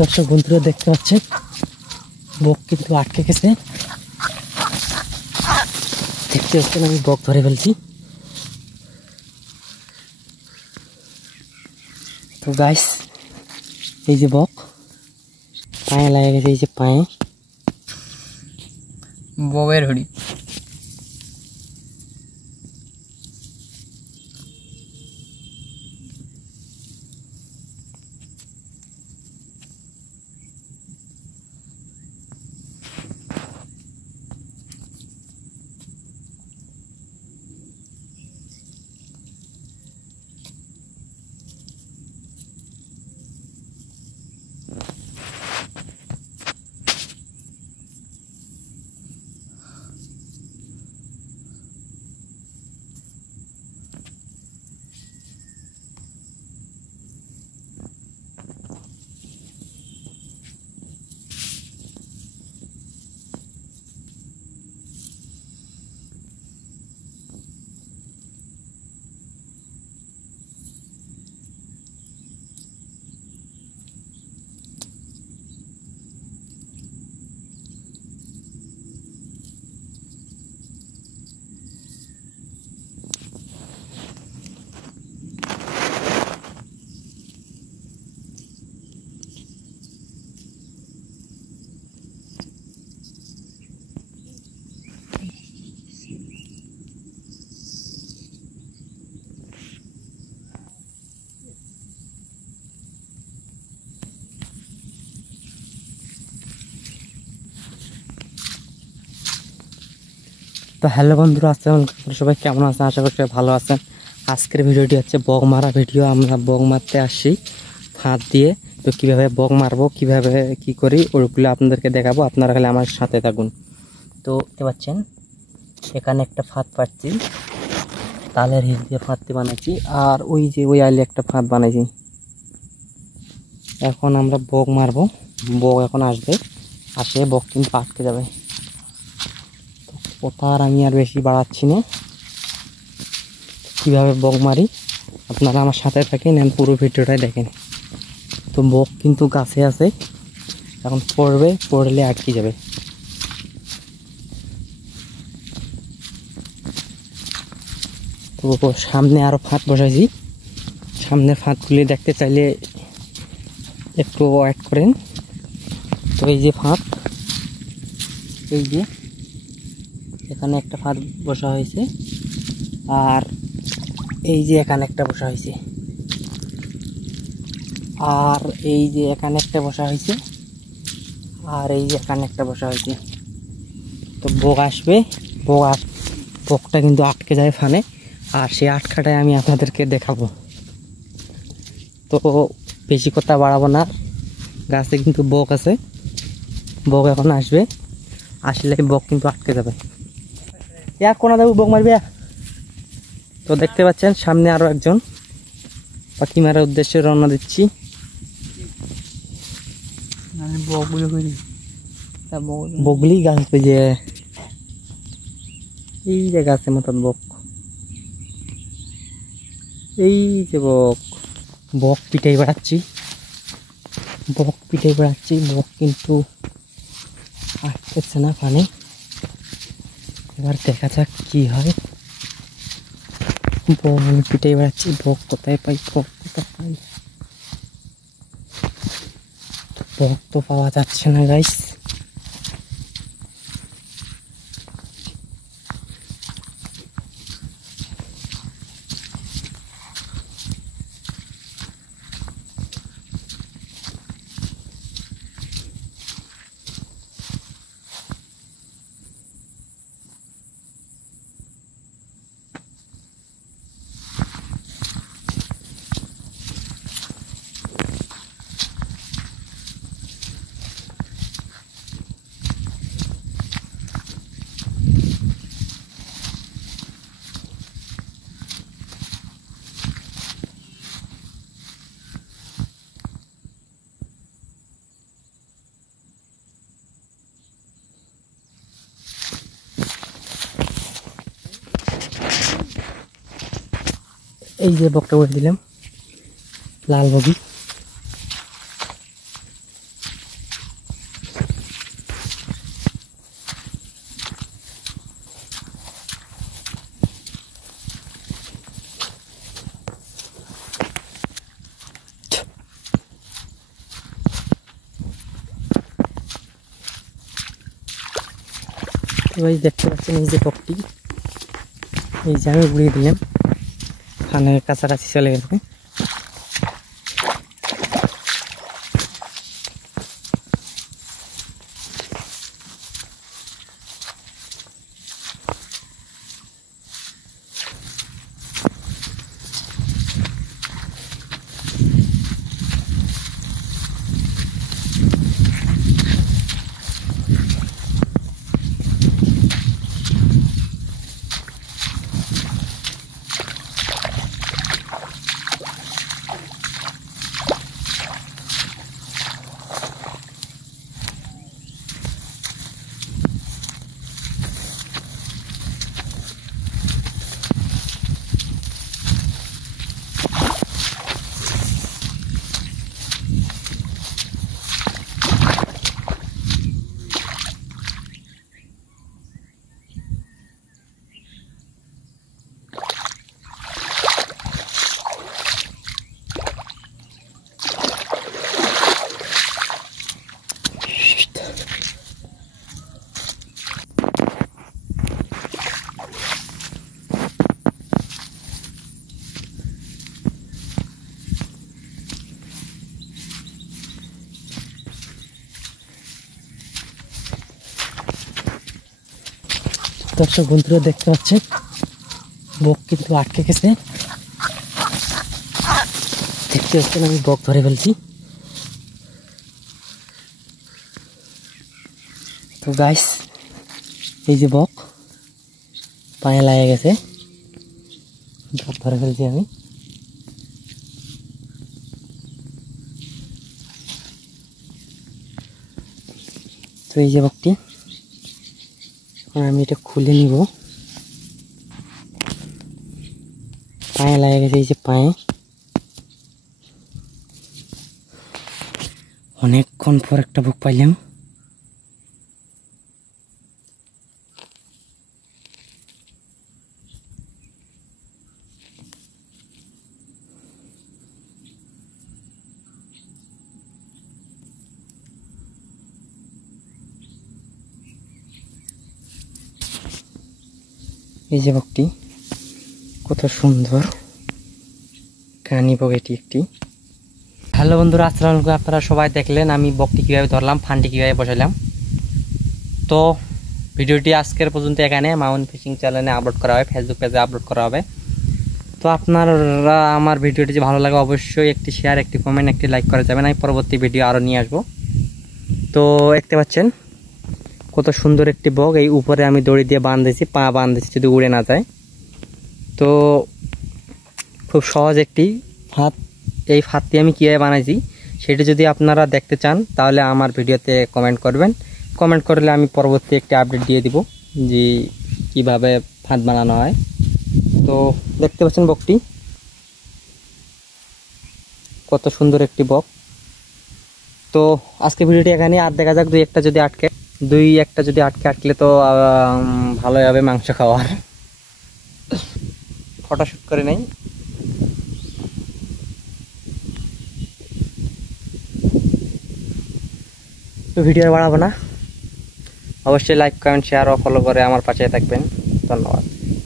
দর্শক বন্ধুরা দেখতে পাচ্ছেন বক কিন্তু আটকে গেছে। দেখতে পাচ্ছেন আমি বক ধরে ফেলছি। তো গাইস এই যে বক পায়ে লাগে গেছে, এই যে পায়ে বকের হড়ি। তো হ্যালো বন্ধুরা, আসসালামু আলাইকুম। সবাই কেমন আছেন? আশা করি সবাই ভালো আছেন। আজকের ভিডিওটি হচ্ছে বক মারা ভিডিও। আমরা বক মারতে আসি ফাঁদ দিয়ে। তো কীভাবে বক মারবো, কীভাবে কি করি, ওইগুলো আপনাদেরকে দেখাবো। আপনারা খালি আমার সাথে থাকুন। তো দেখতে পাচ্ছেন এখানে একটা ফাঁদ পাচ্ছি, তালের হিট দিয়ে ফাঁদটি বানাইছি, আর ওই যে ওই আইলে একটা ফাঁদ বানাইছি। এখন আমরা বক মারবো। বক এখন আসবে, আসে বক কিন্তু আটকে যাবে। ওটা আর আমি আর বেশি বাড়াচ্ছি না। কীভাবে বক মারি আপনারা আমার সাথে থাকেন, পুরো ভিডিওটাই দেখেন। তো বক কিন্তু গাছে আছে, এখন পড়বে, পড়লে আটকে যাবে। তো সামনে আরও ফাঁদ বসাইছি, সামনে ফাঁদগুলি দেখতে চাইলে একটু ওয়েট করেন। তো এই যে ফাঁদ, এই যে এখানে একটা ফাঁদ বসা হয়েছে, আর এই যে এখানে একটা বসা হয়েছে, আর এই যে এখানে একটা বসা হয়েছে, আর এই যে এখানে একটা বসা হয়েছে। তো বক আসবে, বকটা কিন্তু আটকে যায় ফানে, আর সেই আটকাটাই আমি আপনাদেরকে দেখাবো। তো বেশি কথা বাড়াবো না, গাছে কিন্তু বক আছে। বক এখন আসবে, আসলে বক কিন্তু আটকে যাবে। এক কোনা দেবো, বক মারবে। তো দেখতে পাচ্ছেন সামনে আরো একজন পাখি মারার উদ্দেশ্যে রওনা দিচ্ছি। বকগুলি গাছ যে এই যে গাছের মতন বক, এই যে বক পিটাই বেড়াচ্ছি, বক কিন্তু আটকেছে না পানি। এবার দেখা যাক কি হয়। বক পিটাই বেড়াচ্ছি, বক কোথায় পাই, বক তো পাওয়া যাচ্ছে না গাইস। এই যে বকটা উড়ে দিলাম, লাল বগি। ভাই দেখতে পাচ্ছেন এই যে বকটি, এই যে আমি উড়িয়ে দিলাম, ফানের কাছাকাছি চলে গেছে। দর্শক বন্ধুরা দেখতে পাচ্ছেন বক কিন্তু আটকে গেছে। দেখতে পাচ্ছেন আমি বক ধরে ফেলছি। তো গাইস এই যে বক পায়ে লাগে গেছে, বক ধরে ফেলছি আমি। তো এই যে বকটি, আমি এটা খুলে নিব। পায়ে লাগে গেছে, এই যে পায়ে। অনেকক্ষণ পর একটা বক পাইলাম। এই যে বকটি কত সুন্দর কানি বক এটি একটি। হ্যালো বন্ধুরা, আসসালামু আলাইকুম। আপনারা সবাই দেখলেন আমি বকটি কীভাবে ধরলাম, ফান্ডি কীভাবে বসাইলাম। তো ভিডিওটি আজকের পর্যন্ত এখানে মাউন্ট ফিশিং চ্যানেলে আপলোড করা হবে, ফেসবুক পেজে আপলোড করা হবে। তো আপনারা আমার ভিডিওটি যে ভালো লাগে অবশ্যই একটি শেয়ার, একটি কমেন্ট, একটি লাইক করে যাবেন। আমি পরবর্তী ভিডিও আরও নিয়ে আসবো। তো দেখতে পাচ্ছেন কত সুন্দর একটি বক। এই উপরে আমি দড়ি দিয়ে বাঁধেছি, পা বাঁধেছি যদি উড়ে না যায়। তো খুব সহজ একটি ফাঁদ। এই ফাঁদটি আমি কীভাবে বানাইছি সেটি যদি আপনারা দেখতে চান তাহলে আমার ভিডিওতে কমেন্ট করবেন। কমেন্ট করলে আমি পরবর্তী একটি আপডেট দিয়ে দিব যে কিভাবে ফাঁদ বানানো হয়। তো দেখতে পাচ্ছেন বকটি কত সুন্দর একটি বক। তো আজকে ভিডিওটি এখানে, আর দেখা যাক দুই একটা যদি আটকে তো ভালোই হবে মাংস খাওয়ার। ফটোশুট করে নেই। তো ভিডিও বাড়াবো না, অবশ্যই লাইক, কমেন্ট, শেয়ার ও ফলো করে আমার পাশে থাকবেন। ধন্যবাদ।